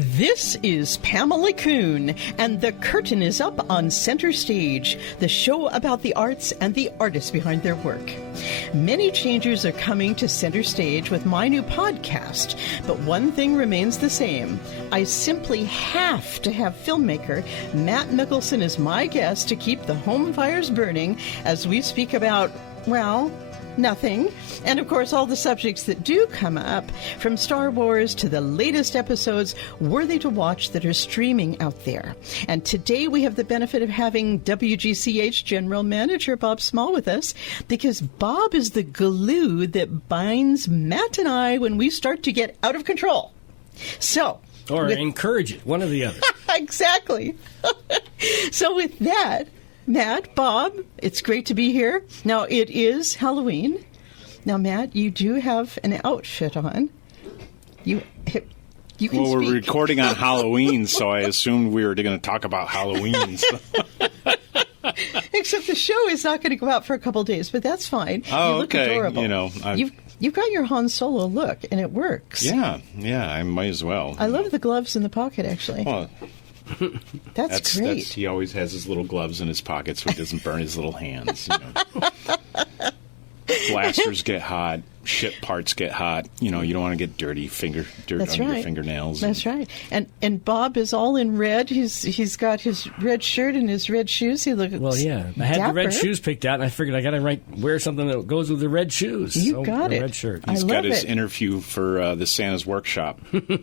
This is Pamela Kuhn, and the curtain is up on Center Stage, the show about the arts and the artists behind their work. Many changes are coming to Center Stage with my new podcast, but one thing remains the same. I simply have to have filmmaker Matt Mickelson as my guest to keep the home fires burning as we speak about, well, nothing. And of course, all the subjects that do come up, from Star Wars to the latest episodes worthy to watch that are streaming out there. And today we have the benefit of having WGCH General Manager Bob Small with us, because Bob is the glue that binds Matt and I when we start to get out of control. So, or encourage it, one or the other. Exactly. So with that, Matt, Bob, it's great to be here. Now, it is Halloween. Now, Matt, you do have an outfit on. You can Well, we're speak. recording on Halloween, so I assumed we were going to talk about Halloween. Except the show is not going to go out for a couple days, but that's fine. Oh, you look okay. adorable. You know, You've got your Han Solo look, and it works. Yeah, I might as well. I love the gloves in the pocket, actually. Well, that's great. he always has his little gloves in his pocket so he doesn't burn his little hands. You know. Blasters get hot. Ship parts get hot. You know, you don't want to get dirt That's under right. your fingernails. That's right. And Bob is all in red. He's got his red shirt and his red shoes. He looks Well, yeah. I had dapper. the red shoes picked out, and I figured I got to wear something that goes with the red shoes. You got the it. red shirt. I He's love got his it. interview for the Santa's Workshop. You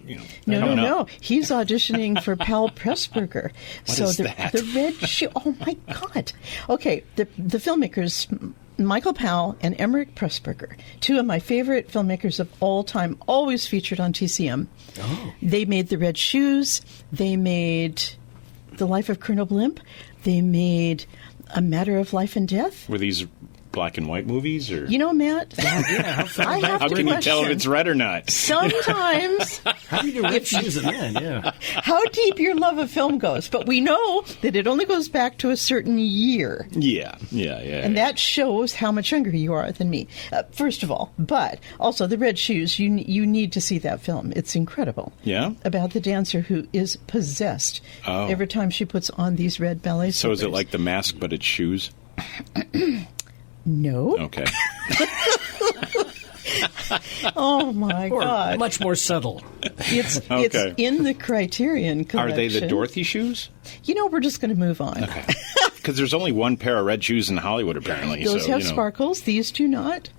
know, No. He's auditioning for Pal Pressburger. What so is the that? the red shoe. Oh my God. Okay, the filmmakers Michael Powell and Emmerich Pressburger, two of my favorite filmmakers of all time, always featured on TCM. Oh. They made The Red Shoes. They made The Life of Colonel Blimp. They made A Matter of Life and Death. Were these black and white movies, or You know, Matt, I have how to can you tell if question. it's red or not? Sometimes How do you do red shoes and then? Yeah. how deep your love of film goes, but we know that it only goes back to a certain year. Yeah. And that shows how much younger you are than me, first of all. But also, The Red Shoes, you need to see that film. It's incredible. Yeah? About the dancer who is possessed every time she puts on these red ballet So is it slippers. like The Mask, but it's shoes? No. Okay. Oh, my Or God. much more subtle. It's Okay. in the Criterion collection. Are they the Dorothy shoes? You know, we're just going to move on. Okay. Because there's only one pair of red shoes in Hollywood, apparently. Those so, have you know. sparkles. These do not.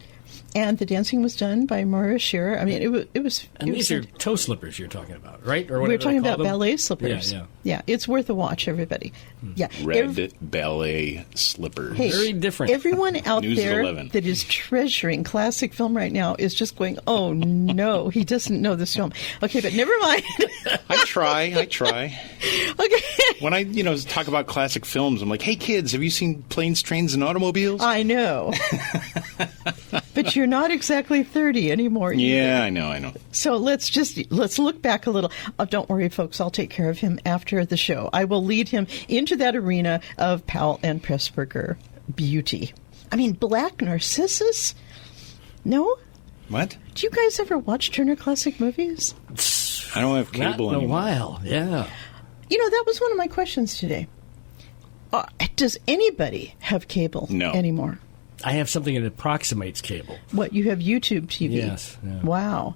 And the dancing was done by Maura Scherer. I mean, it was. And it these was are toe slippers you're talking about, right? Or We're whatever talking they call about them? ballet slippers. Yeah. It's worth a watch, everybody. Yeah. Red ballet slippers. Hey, Very different. Everyone out News at there 11. that is treasuring classic film right now is just going, oh, no, he doesn't know this film. Okay, but never mind. I try. Okay. When I, talk about classic films, I'm like, hey, kids, have you seen Planes, Trains, and Automobiles? I know. But you're not exactly 30 anymore. either. Yeah, I know. So let's look back a little. Oh, don't worry, folks. I'll take care of him after the show. I will lead him into that arena of Powell and Pressburger beauty. I mean, Black Narcissus? No? What? Do you guys ever watch Turner Classic Movies? I don't have Not cable in a anymore. while. Yeah. You know, that was one of my questions today. Does anybody have cable No. anymore? I have something that approximates cable. What, you have YouTube TV? Yes. Yeah. Wow.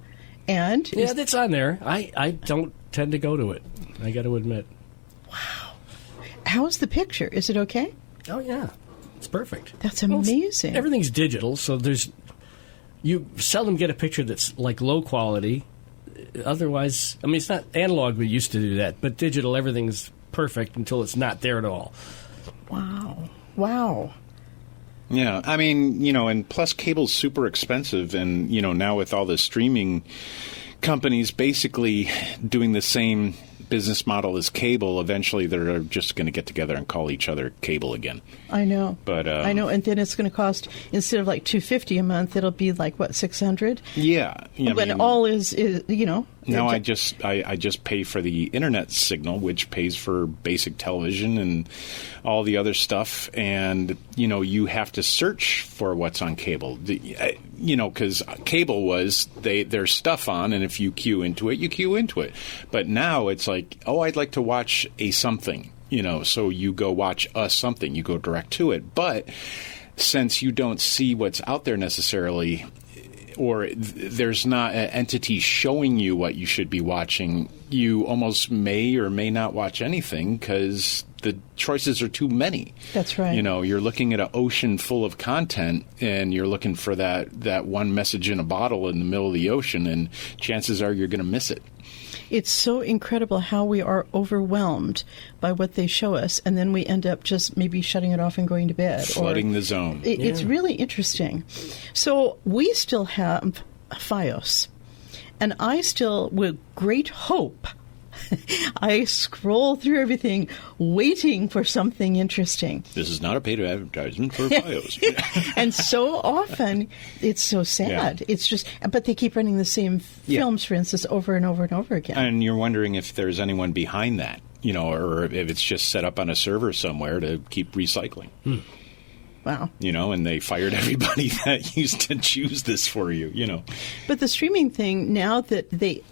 And Yeah, that's on there. I don't tend to go to it. I got to admit. how's the picture? Is it okay? Oh yeah, it's perfect. That's Well, amazing. everything's digital, so you seldom get a picture that's like low quality. Otherwise, I mean, it's not analog. We used to do that, but digital, everything's perfect until it's not there at all. Wow. Yeah, I mean, and plus cable's super expensive, and, now with all the streaming companies basically doing the same business model as cable, eventually they're just going to get together and call each other cable again. I know. But I know, and then it's going to cost, instead of like $250 a month, it'll be like what, $600? Yeah. When all is No, I just pay for the internet signal, which pays for basic television and all the other stuff. And, you have to search for what's on cable, because cable was there's stuff on, and if you queue into it, you queue into it. But now it's like, I'd like to watch a something, so you go watch a something, you go direct to it. But since you don't see what's out there necessarily, or there's not an entity showing you what you should be watching, you almost may or may not watch anything because the choices are too many. That's right. You're looking at an ocean full of content, and you're looking for that one message in a bottle in the middle of the ocean, and chances are you're going to miss it. It's so incredible how we are overwhelmed by what they show us, and then we end up just maybe shutting it off and going to bed. Flooding the zone. It's really interesting. So we still have Fios, and I still, with great hope, I scroll through everything waiting for something interesting. This is not a paid advertisement for Fios. And so often, it's so sad. Yeah. It's just, but they keep running the same films, for instance, over and over and over again. And you're wondering if there's anyone behind that, or if it's just set up on a server somewhere to keep recycling. Wow. And they fired everybody that used to choose this for you, But the streaming thing, now that they,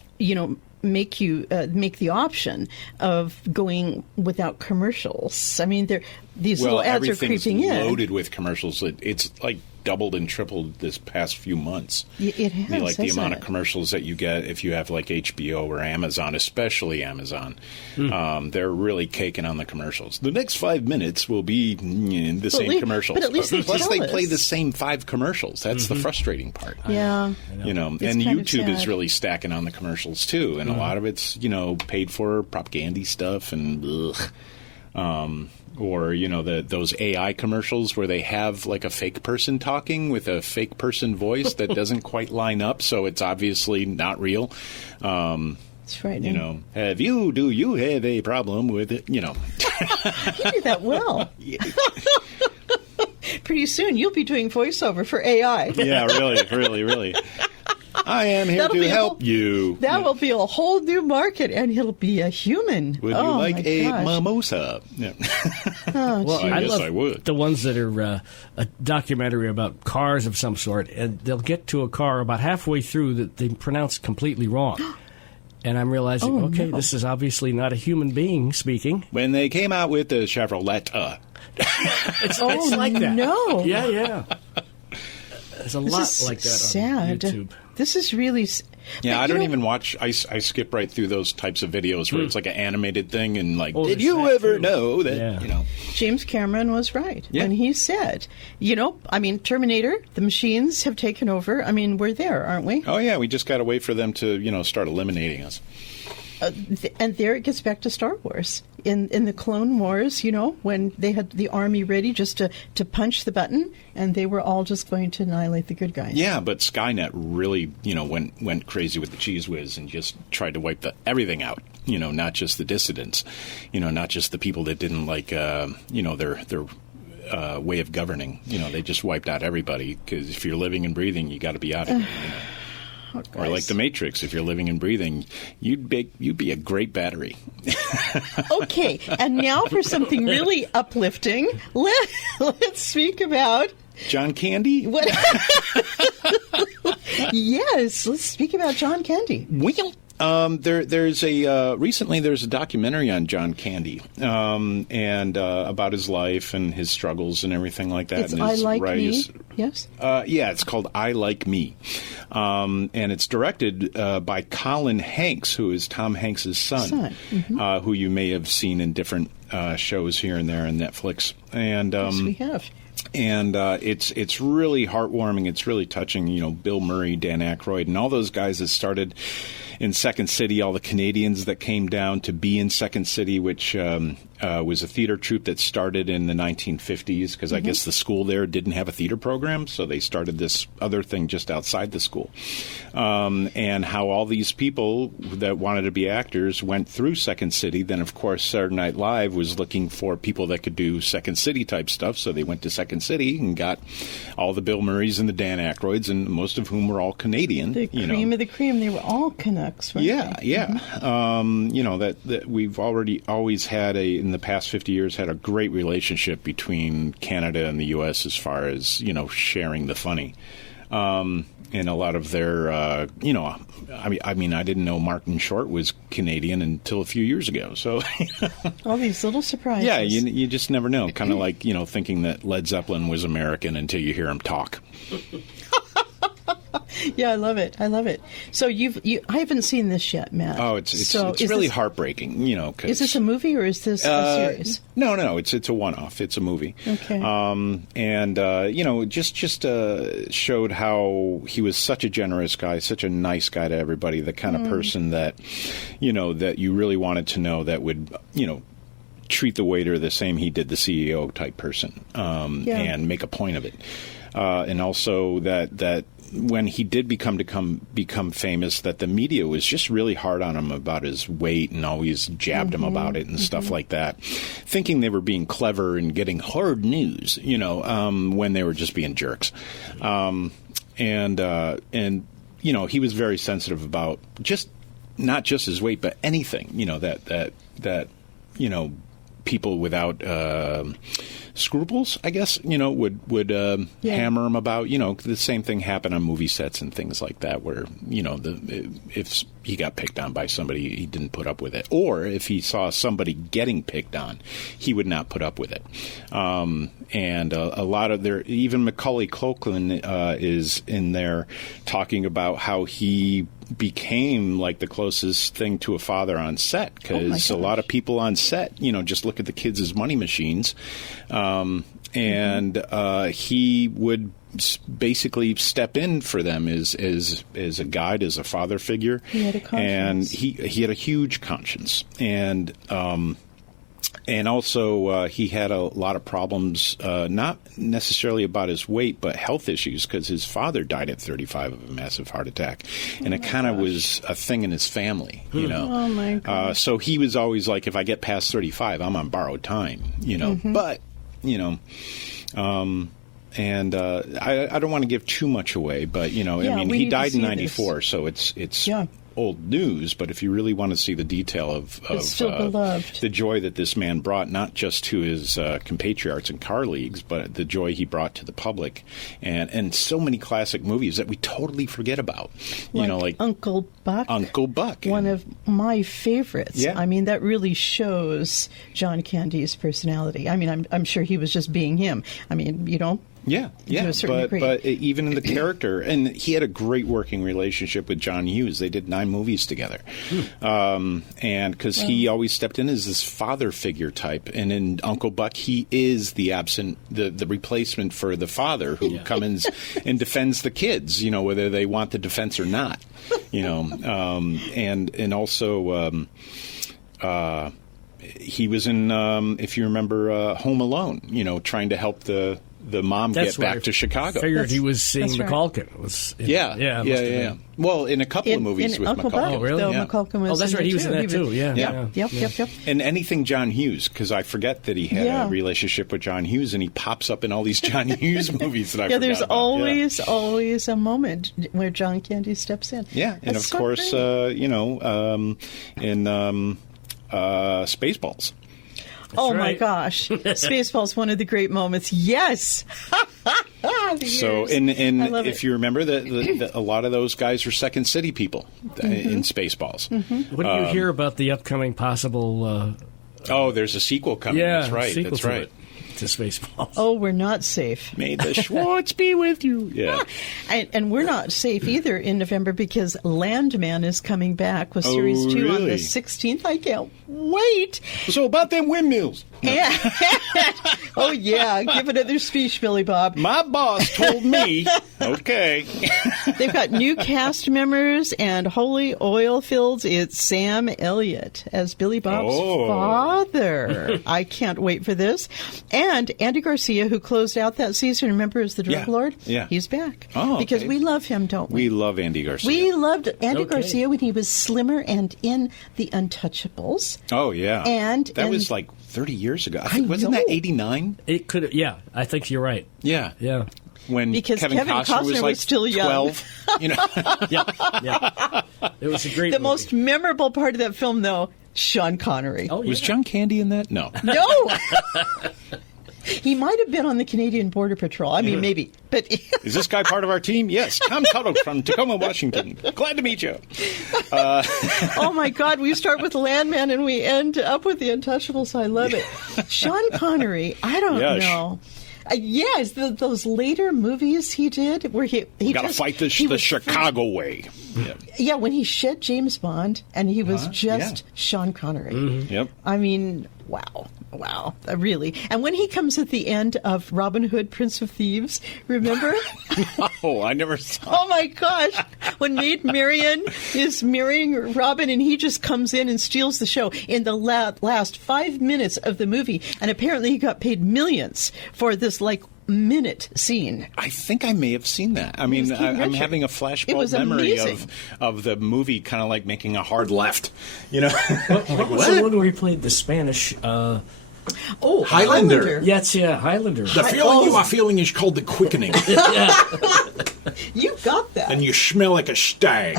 make the option of going without commercials. I mean, these little ads are creeping in. Everything's loaded with commercials. It's like doubled and tripled this past few months. It has. The amount of commercials that you get if you have like HBO or Amazon, especially Amazon. They're really caking on the commercials. The next 5 minutes will be the same commercials. But at least they play the same 5 commercials. That's the frustrating part. Yeah. And YouTube is really stacking on the commercials too, and a lot of it's paid for propagandy stuff and or those AI commercials where they have like a fake person talking with a fake person voice that doesn't quite line up, so it's obviously not real. It's frightening. Do you have a problem with it? You do that well. Pretty soon you'll be doing voiceover for AI. Yeah, really. I am here to help you. That will be a whole new market, and he'll be a human. Would you like a mimosa? Yeah. Well, I guess I would. The ones that are a documentary about cars of some sort, and they'll get to a car about halfway through that they pronounce completely wrong. And I'm realizing, this is obviously not a human being speaking. When they came out with the Chevrolet. It's like that. No. Yeah. There's a lot like that sad. on YouTube. This is really... Yeah, I don't even watch... I skip right through those types of videos where it's like an animated thing and like, did you ever know that, James Cameron was right when he said, Terminator, the machines have taken over. I mean, we're there, aren't we? Oh, yeah, we just got to wait for them to, start eliminating us. And there it gets back to Star Wars. In the Clone Wars, when they had the army ready just to punch the button, and they were all just going to annihilate the good guys. Yeah, but Skynet really, went crazy with the cheese whiz and just tried to wipe everything out. Not just the dissidents, not just the people that didn't like, their way of governing. They just wiped out everybody because if you're living and breathing, you got to be out of it. Or like the Matrix, if you're living and breathing, you'd be a great battery. Okay, and now for something really uplifting, let's speak about John Candy. What? Yes, let's speak about John Candy. There's a documentary on John Candy and about his life and his struggles and everything like that. It's I Like Me. Yes. Yeah, it's called I Like Me, and it's directed by Colin Hanks, who is Tom Hanks' son. Who you may have seen in different shows here and there on Netflix. And yes, we have. And it's really heartwarming. It's really touching. Bill Murray, Dan Aykroyd, and all those guys that started in Second City, all the Canadians that came down to be in Second City, which was a theater troupe that started in the 1950s because I guess the school there didn't have a theater program, so they started this other thing just outside the school. And how all these people that wanted to be actors went through Second City. Then, of course, Saturday Night Live was looking for people that could do Second City type stuff, so they went to Second City and got all the Bill Murrays and the Dan Aykroyds, and most of whom were all Canadian. The cream of the cream. They were all Canucks, weren't they? That we've always had in the past 50 years had a great relationship between Canada and the U.S. as far as sharing the funny. And a lot of their, I didn't know Martin Short was Canadian until a few years ago. So all these little surprises. Yeah, you just never know. Kind of like thinking that Led Zeppelin was American until you hear him talk. Yeah, I love it. So I haven't seen this yet, Matt. Oh, it's really heartbreaking, Is this a movie or is this a series? No, it's a one-off. It's a movie. Okay. Just showed how he was such a generous guy, such a nice guy to everybody, the kind of person that, that you really wanted to know that would, treat the waiter the same he did the CEO type person, and make a point of it. And also that when he did become famous, that the media was just really hard on him about his weight and always jabbed him about it and stuff like that, thinking they were being clever and getting hard news, when they were just being jerks. He was very sensitive about not just his weight, but anything, that people without scruples, I guess, would hammer him about. The same thing happened on movie sets and things like that, where if he got picked on by somebody, he didn't put up with it, or if he saw somebody getting picked on, he would not put up with it. And a lot of even Macaulay Culkin is in there talking about how he became like the closest thing to a father on set, because a lot of people on set, just look at the kids as money machines, and he would basically step in for them as a guide, as a father figure. He had a conscience. And he had a huge conscience, and also he had a lot of problems, not necessarily about his weight, but health issues, because his father died at 35 of a massive heart attack, and it kind of was a thing in his family, Oh my God. So he was always like, if I get past 35, I'm on borrowed time, But, and I don't want to give too much away, but, he died in 94, so it's old news, but if you really want to see the detail of the joy that this man brought, not just to his compatriots and colleagues, but the joy he brought to the public, and so many classic movies that we totally forget about, like Uncle Buck. One of my favorites. Yeah. I mean, that really shows John Candy's personality. I mean, I'm sure he was just being him. I mean, Yeah, to a certain degree. But even in the character, and he had a great working relationship with John Hughes. They did 9 movies together, and because he always stepped in as this father figure type, and in Uncle Buck, he is the replacement for the father who comes and defends the kids, whether they want the defense or not, and also. He was in, if you remember, Home Alone, trying to help the mom get back to Chicago. I figured he was seeing Mickelson. Yeah. Well, in a couple of movies with Uncle Mickelson. Buck, really? though, Mickelson was that's right. He was in that too. Yeah. Yep. And anything John Hughes, because I forget that he had a relationship with John Hughes, and he pops up in all these John Hughes movies that I forgot there's about. always a moment where John Candy steps in. Yeah, and That's of so course, great. in Spaceballs. Oh my right. gosh, Spaceballs, one of the great moments. Yes. So, and if you remember, a lot of those guys are Second City people in Spaceballs. What do you hear about the upcoming possible? There's a sequel coming. That's right. That's right. To Spaceballs. Oh, we're not safe. May the Schwartz be with you. Yeah. And we're not safe either in November, because Landman is coming back with Series 2 on the 16th. I can't wait. So about them windmills. Yeah. Oh, yeah. Give another speech, Billy Bob. My boss told me. Okay. They've got new cast members, and holy oil fields, it's Sam Elliott as Billy Bob's father. I can't wait for this. And Andy Garcia, who closed out that season, remember, as the drug lord? Yeah. He's back. Oh, okay. Because we love him, don't we? We love Andy Garcia. We loved Andy Garcia when he was slimmer and in The Untouchables. Oh, yeah. And that was like 30 years ago. I Wasn't know. that 89? It could have, yeah, I think you're right. Yeah. Yeah. When Because Kevin Costner was like still young. 12. You know? Yeah. It was a great The movie. most memorable part of that film, though, Sean Connery. Oh, yeah. Was John Candy in that? No. No! He might have been on the Canadian Border Patrol. I mean, maybe. But Is this guy part of our team? Yes. Tom Tuttle from Tacoma, Washington. Glad to meet you. oh my God, we start with Landman and we end up with The Untouchables. I love it. Sean Connery, I don't know. Yes, those later movies he did where he Got to fight the Chicago way. Yeah. Yeah, when he shed James Bond and he was just Sean Connery. Mm-hmm. Yep. I mean, wow, really. And when he comes at the end of Robin Hood, Prince of Thieves, remember? Oh, I never saw. Oh my gosh! When Maid Marian is marrying Robin, and he just comes in and steals the show in the last 5 minutes of the movie, and apparently he got paid millions for this minute scene. I think I may have seen that. I mean, I'm having a flashbulb memory of the movie kind of like making a hard left. You know? What was the one where he played the Spanish... Highlander. Yes, yeah, Highlander. The feeling you are feeling is called the quickening. You got that. And you smell like a stag.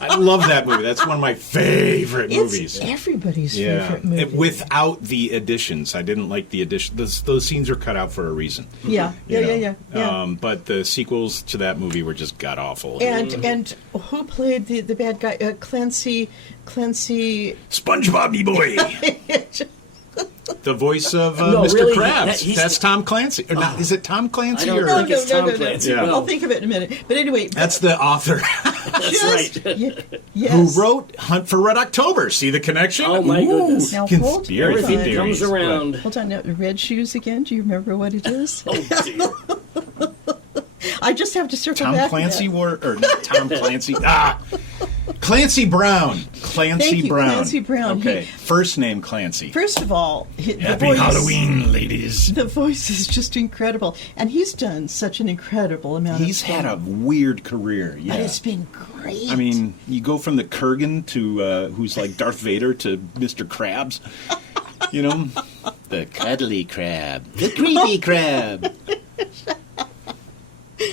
I love that movie. That's one of my favorite movies. It's everybody's favorite movie. Without the additions. I didn't like the additions. Those scenes are cut out for a reason. Yeah. But the sequels to that movie were just god-awful. And who played the bad guy? Clancy... SpongeBob, me boy! The voice of Mr. really, Krabs. That's Tom Clancy. Or not, is it Tom Clancy? I don't think it's Tom Clancy. Yeah. I'll think of it in a minute. But anyway... That's the author. That's right. Yes. Who wrote Hunt for Red October. See the connection? Oh, my goodness. Now, Conspiracy Everything theories. comes around. Hold on. Now, Red Shoes again. Do you remember what it is? Oh, dear. I just have to circle Tom back. Clancy or not Tom Clancy. Clancy Brown. Thank you, Clancy Brown. Okay. First name Clancy. First of all, the Happy voice, Halloween, ladies. The voice is just incredible, and he's done such an incredible amount. He's had a weird career. Yeah, but it's been great. I mean, you go from the Kurgan to who's like Darth Vader to Mr. Krabs. You know, the cuddly crab, the creepy crab.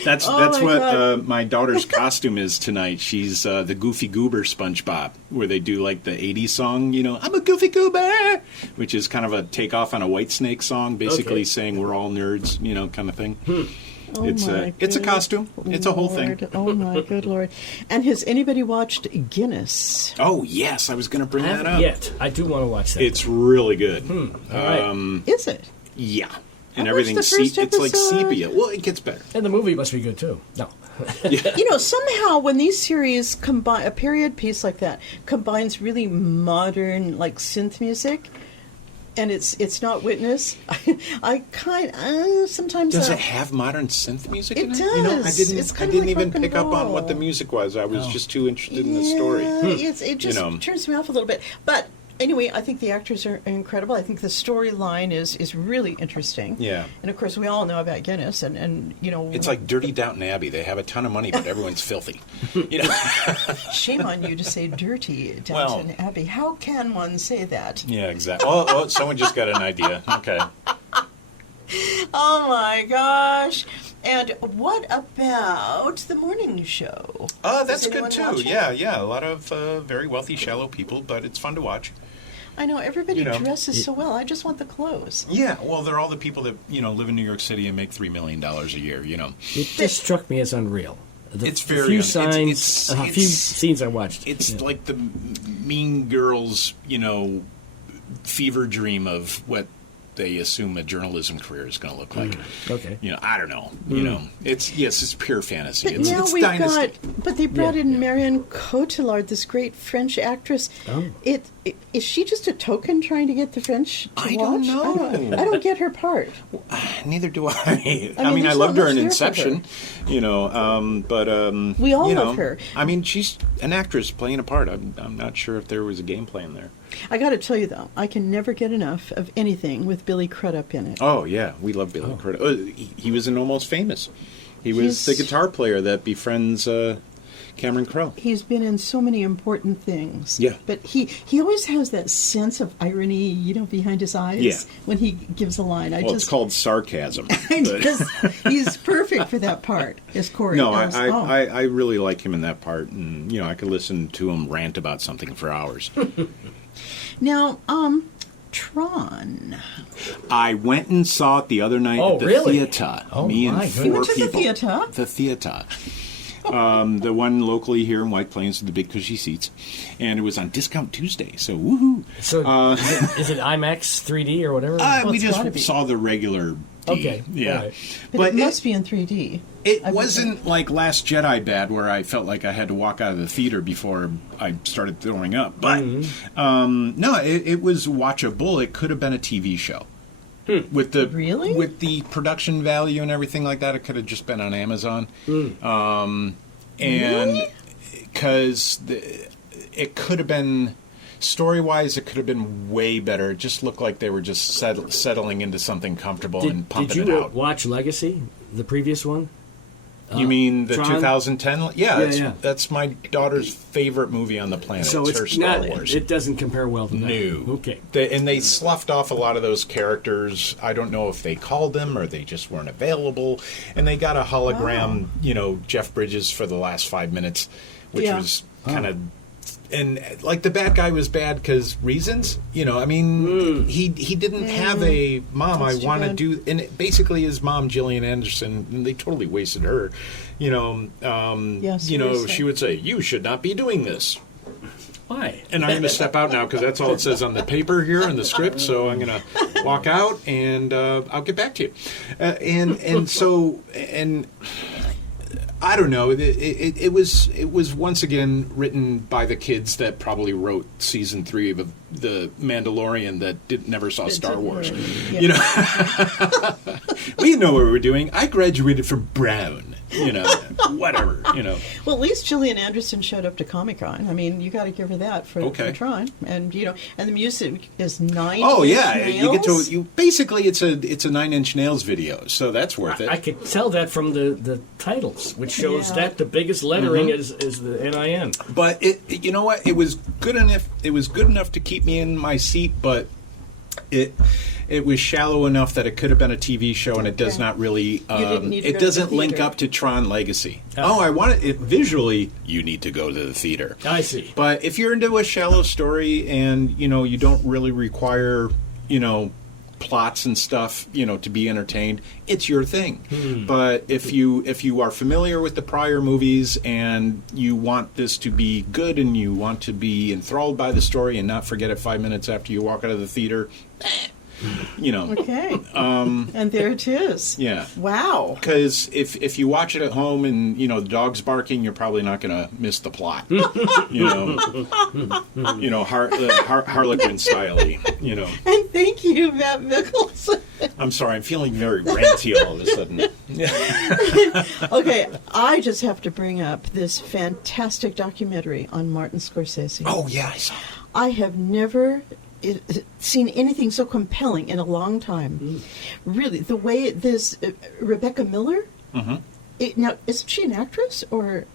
That's what my daughter's costume is tonight. She's the Goofy Goober SpongeBob, where they do like the 80s song, you know, I'm a Goofy Goober, which is kind of a takeoff on a Whitesnake song, basically saying we're all nerds, you know, kind of thing. It's a costume. It's a whole thing. Oh my good Lord! And has anybody watched Guinness? Oh yes, I was going to bring that up. Yet I do want to watch that. It's really good. All right. Is it? Yeah. And I watched everything's the first it's like episode. sepia. Well, it gets better. And the movie must be good too. No. You know, somehow when these series combine, a period piece like that combines really modern, like synth music, and it's not Witness. I sometimes Does it have modern synth music in it? It You know, I does. didn't. It's I kind of didn't like even rock and pick up on roll. what the music was. I was just too interested in the story. It just turns me off a little bit. But anyway, I think the actors are incredible. I think the storyline is really interesting. Yeah. And of course, we all know about Guinness, and you know, It's like Dirty Downton Abbey. They have a ton of money, but everyone's filthy. You know. shame on you to say dirty Downton Abbey. How can one say that? Yeah, exactly. Oh, someone just got an idea. Okay. Oh my gosh! And what about the morning show? That's Does anyone good too. watch it? Yeah. A lot of very wealthy, shallow people, but it's fun to watch. I know everybody You know, dresses so well. I just want the clothes. Yeah, well, they're all the people that live in New York City and make $3 million a year. You know, It just struck me as unreal. It's The very few un- signs, it's- few scenes I watched. it's like the Mean Girls, fever dream of what they assume a journalism career is going to look like. Okay. I don't know. It's pure fantasy. But It's now dynasty. but they brought in Marion Cotillard, this great French actress. Oh. Is she just a token trying to get the French to I watch? don't know. I don't get her part. Neither do I. I mean, I there's loved not her in much there for Inception, but We all you know, love her. I mean, she's an actress playing a part. I'm not sure if there was a game plan there. I got to tell you, though, I can never get enough of anything with Billy Crudup in it. Oh yeah, we love Billy Crudup. He was in Almost Famous. He was the guitar player that befriends Cameron Crowe. He's been in so many important things. Yeah. But he always has that sense of irony, behind his eyes Yeah. when he gives a line. It's called sarcasm. He's perfect for that part, as Corey. No, I really like him in that part, and I could listen to him rant about something for hours. Now, TRON. I went and saw it the other night at the theater. Oh, Me and my four You went to the people. theater? The theater. The one locally here in White Plains with the big cushy seats, and it was on Discount Tuesday. So woohoo! So is it IMAX 3D or whatever? We it's gotta be. just saw the regular. D. Okay, Yeah, all right. But it must be in 3D. It wasn't like Last Jedi bad, where I felt like I had to walk out of the theater before I started throwing up. But no, it was watchable. It could have been a TV show. With the Really? with the production value and everything like that, it could have just been on Amazon. And because it could have been story-wise, it could have been way better. It just looked like they were just settling into something comfortable and pumping did it you out. watch Legacy, the previous one? You mean the Tron? 2010? Yeah. That's my daughter's favorite movie on the planet. So it's her it's Star not. Wars. It doesn't compare well to that. No. Okay. They sloughed off a lot of those characters. I don't know if they called them or they just weren't available. And they got a hologram, Jeff Bridges for the last 5 minutes, which was kind of... And like the bad guy was bad because reasons, he didn't have a mom. That's I too want to bad. do, and basically his mom, Gillian Anderson, and they totally wasted her. seriously. She would say, "You should not be doing this." Why? And I'm going to step out now because that's all it says on the paper here in the script. So I'm going to walk out and I'll get back to you. And I don't know. It was once again written by the kids that probably wrote season 3 of The Mandalorian that never saw Star Wars. Yeah. We know what we're doing. I graduated from Brown. Whatever. Well, at least Gillian Anderson showed up to Comic-Con. I mean, you got to give her that for TRON. And and the music is 9 Oh inch yeah, nails. you get to basically it's a 9 Inch Nails video, so that's worth it. I could tell that from the titles, which shows Yeah. that the biggest lettering is the NIN. But you know what? It was good enough. It was good enough to keep me in my seat, but it was shallow enough that it could have been a TV show, and it does not really. didn't need to It go to the doesn't link theater. up to Tron Legacy. I want it visually. You need to go to the theater. I see. But if you're into a shallow story and you don't really require plots and stuff to be entertained, it's your thing. But if you are familiar with the prior movies and you want this to be good and you want to be enthralled by the story and not forget it 5 minutes after you walk out of the theater, Okay. And there it is. yeah. Wow. Because if you watch it at home and the dog's barking, you're probably not going to miss the plot. Harlequin style-y. And thank you, Matt Mickelson. I'm sorry, I'm feeling very ranty all of a sudden. Okay, I just have to bring up this fantastic documentary on Martin Scorsese. Oh yeah, I saw. I have never seen anything so compelling in a long time. Really, the way this Rebecca Miller. Now, isn't she an actress or?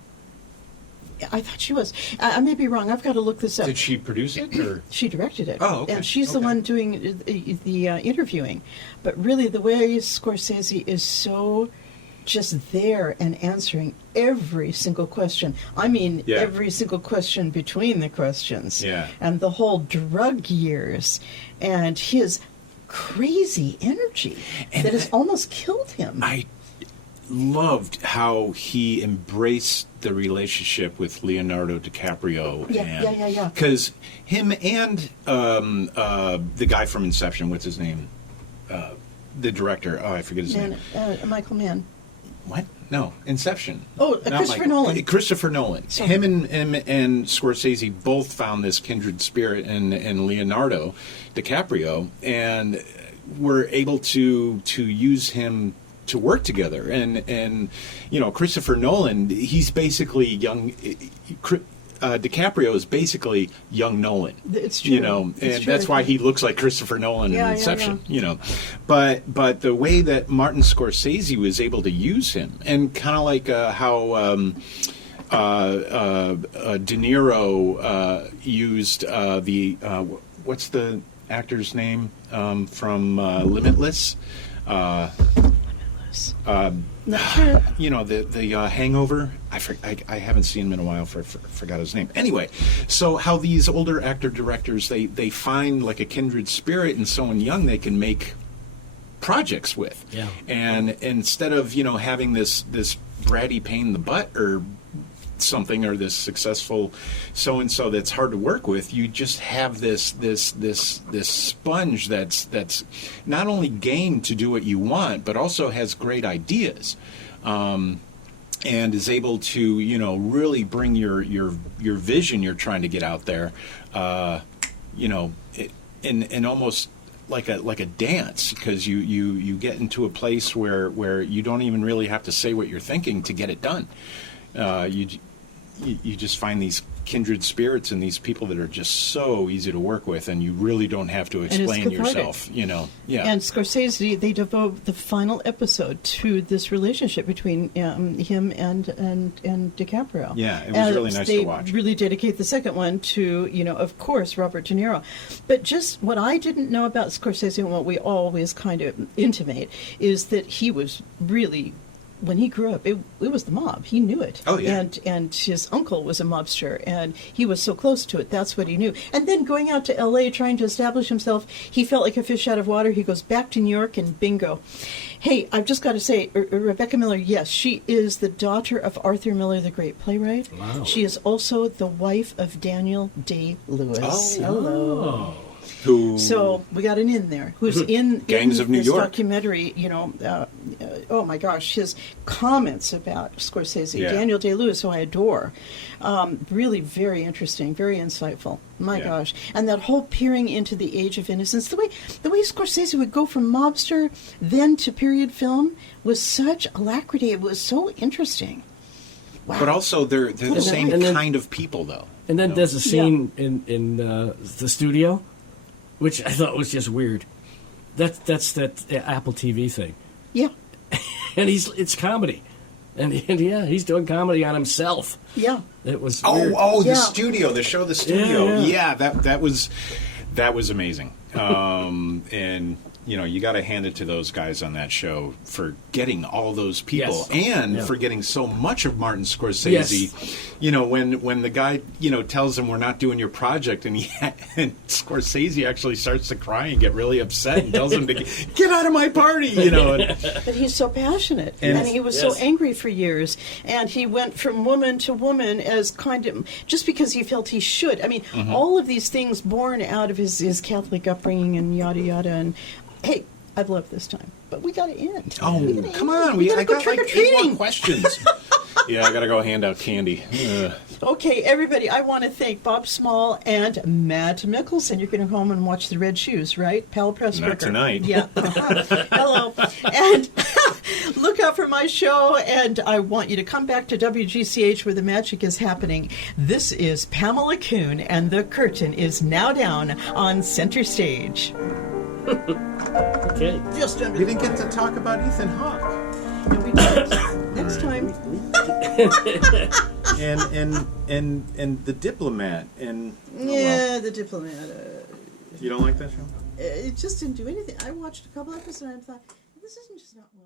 I thought she was. I may be wrong. I've got to look this up. Did she produce it or? She directed it. Oh, okay. And she's the Okay. one doing the interviewing. But really, the way Scorsese is so just there and answering every single question. I mean, Yeah. every single question between the questions. Yeah. And the whole drug years and his crazy energy that has almost killed him. I loved how he embraced the relationship with Leonardo DiCaprio. Yeah. Because him and the guy from Inception, what's his name? The director. Oh, I forget his name. Michael Mann. What? No, Inception. Oh, Not Christopher Michael. Nolan. Christopher Nolan. Sorry. Him and Scorsese both found this kindred spirit in Leonardo DiCaprio, and were able to use him to work together. And Christopher Nolan, he's basically young. DiCaprio is basically young Nolan. It's true. And It's true. that's why he looks like Christopher Nolan in Yeah, Inception. yeah. But the way that Martin Scorsese was able to use him, and kind of like how De Niro used what's the actor's name from Limitless? Not sure. The Hangover. I haven't seen him in a while. Forgot his name. Anyway, so how these older actor directors they find like a kindred spirit in someone young they can make projects with. Yeah. And instead of having this bratty pain in the butt or something, or this successful so and so that's hard to work with, you just have this sponge that's not only game to do what you want, but also has great ideas, and is able to really bring your vision you're trying to get out there, in almost like a dance, because you get into a place where you don't even really have to say what you're thinking to get it done. You just find these kindred spirits and these people that are just so easy to work with, and you really don't have to explain yourself. Yeah. And Scorsese, they devote the final episode to this relationship between him and DiCaprio. Yeah, it was really nice to watch. They really dedicate the second one to, of course, Robert De Niro. But just what I didn't know about Scorsese, and what we always kind of intimate, is that he was really, when he grew up, it was the mob. He knew it. Oh, yeah. And his uncle was a mobster, and he was so close to it. That's what he knew. And then going out to L.A., trying to establish himself, he felt like a fish out of water. He goes back to New York, and bingo. Hey, I've just got to say, Rebecca Miller, yes, she is the daughter of Arthur Miller, the great playwright. Wow. She is also the wife of Daniel Day-Lewis. Oh. Hello. Who? So we got an in there who's in Gangs of New this York documentary. Oh my gosh, his comments about Scorsese, Yeah. Daniel Day-Lewis, who I adore, really very interesting, very insightful. My Yeah. gosh, and that whole peering into the age of innocence, the way Scorsese would go from mobster then to period film was such alacrity. It was so interesting. Wow. But also, they're the same kind of people, though. And then there's a scene in the studio, which I thought was just weird. That's that Apple TV thing, Yeah. and it's comedy, and he's doing comedy on himself. Yeah. It was weird. The Yeah. studio, the show, the studio. Yeah. That was amazing. And you got to hand it to those guys on that show for getting all those people, Yes. and Yeah. for getting so much of Martin Scorsese. Yes. When the guy tells him we're not doing your project, and Scorsese actually starts to cry and get really upset and tells him to get out of my party. But he's so passionate, and he was so Yes. angry for years, and he went from woman to woman as kind of just because he felt he should. I mean, all of these things born out of his Catholic upbringing and yada yada. And hey, I've left this time, but we got to end. Oh, We gotta come end. on! We gotta I go got like 8 more trick-or-treating. questions. Yeah, I gotta go hand out candy. Okay, everybody, I want to thank Bob Small and Matt Mickelson. You're going to go home and watch The Red Shoes, right? Pal Pressburger. Not tonight. Yeah. Hello. And look out for my show, and I want you to come back to WGCH where the magic is happening. This is Pamela Kuhn, and the curtain is now down on Center Stage. Okay. Just under We didn't get to talk about Ethan Hawke. No, we don't. Next time. and the Diplomat and Yeah, The Diplomat. you don't like that show? It just didn't do anything. I watched a couple episodes and I thought, this isn't just not well.